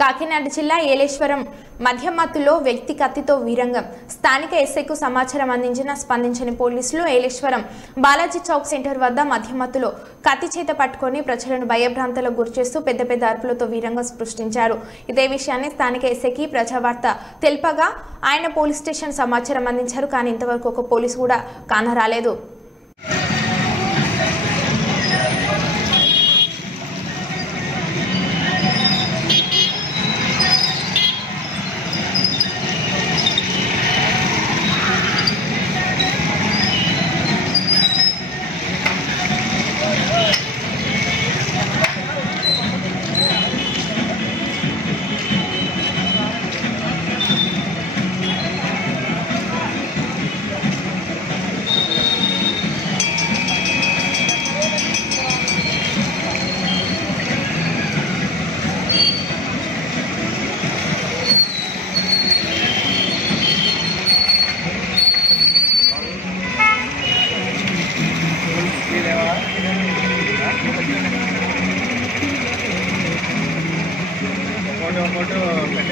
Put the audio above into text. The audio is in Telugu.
కాకినాడ జిల్లా ఏలేశ్వరం మధ్యమత్తులో వ్యక్తి కత్తితో వీరంగం. స్థానిక ఎస్ఐకు సమాచారం అందించిన స్పందించని పోలీసులు ఏలేశ్వరం బాలాజీ చౌక్ సెంటర్ వద్ద మధ్యమత్తులో కత్తి చేత పట్టుకొని ప్రజలను భయభ్రాంతులకు గురిచేస్తూ పెద్ద పెద్ద అరుపులతో వీరంగం సృష్టించారు. ఇదే విషయాన్ని స్థానిక ఎస్ఐకి ప్రజావార్త తెలుపగా ఆయన పోలీస్ స్టేషన్ సమాచారం అందించారు. కానీ ఇంతవరకు ఒక పోలీసు కూడా కానరాలేదు. फोटो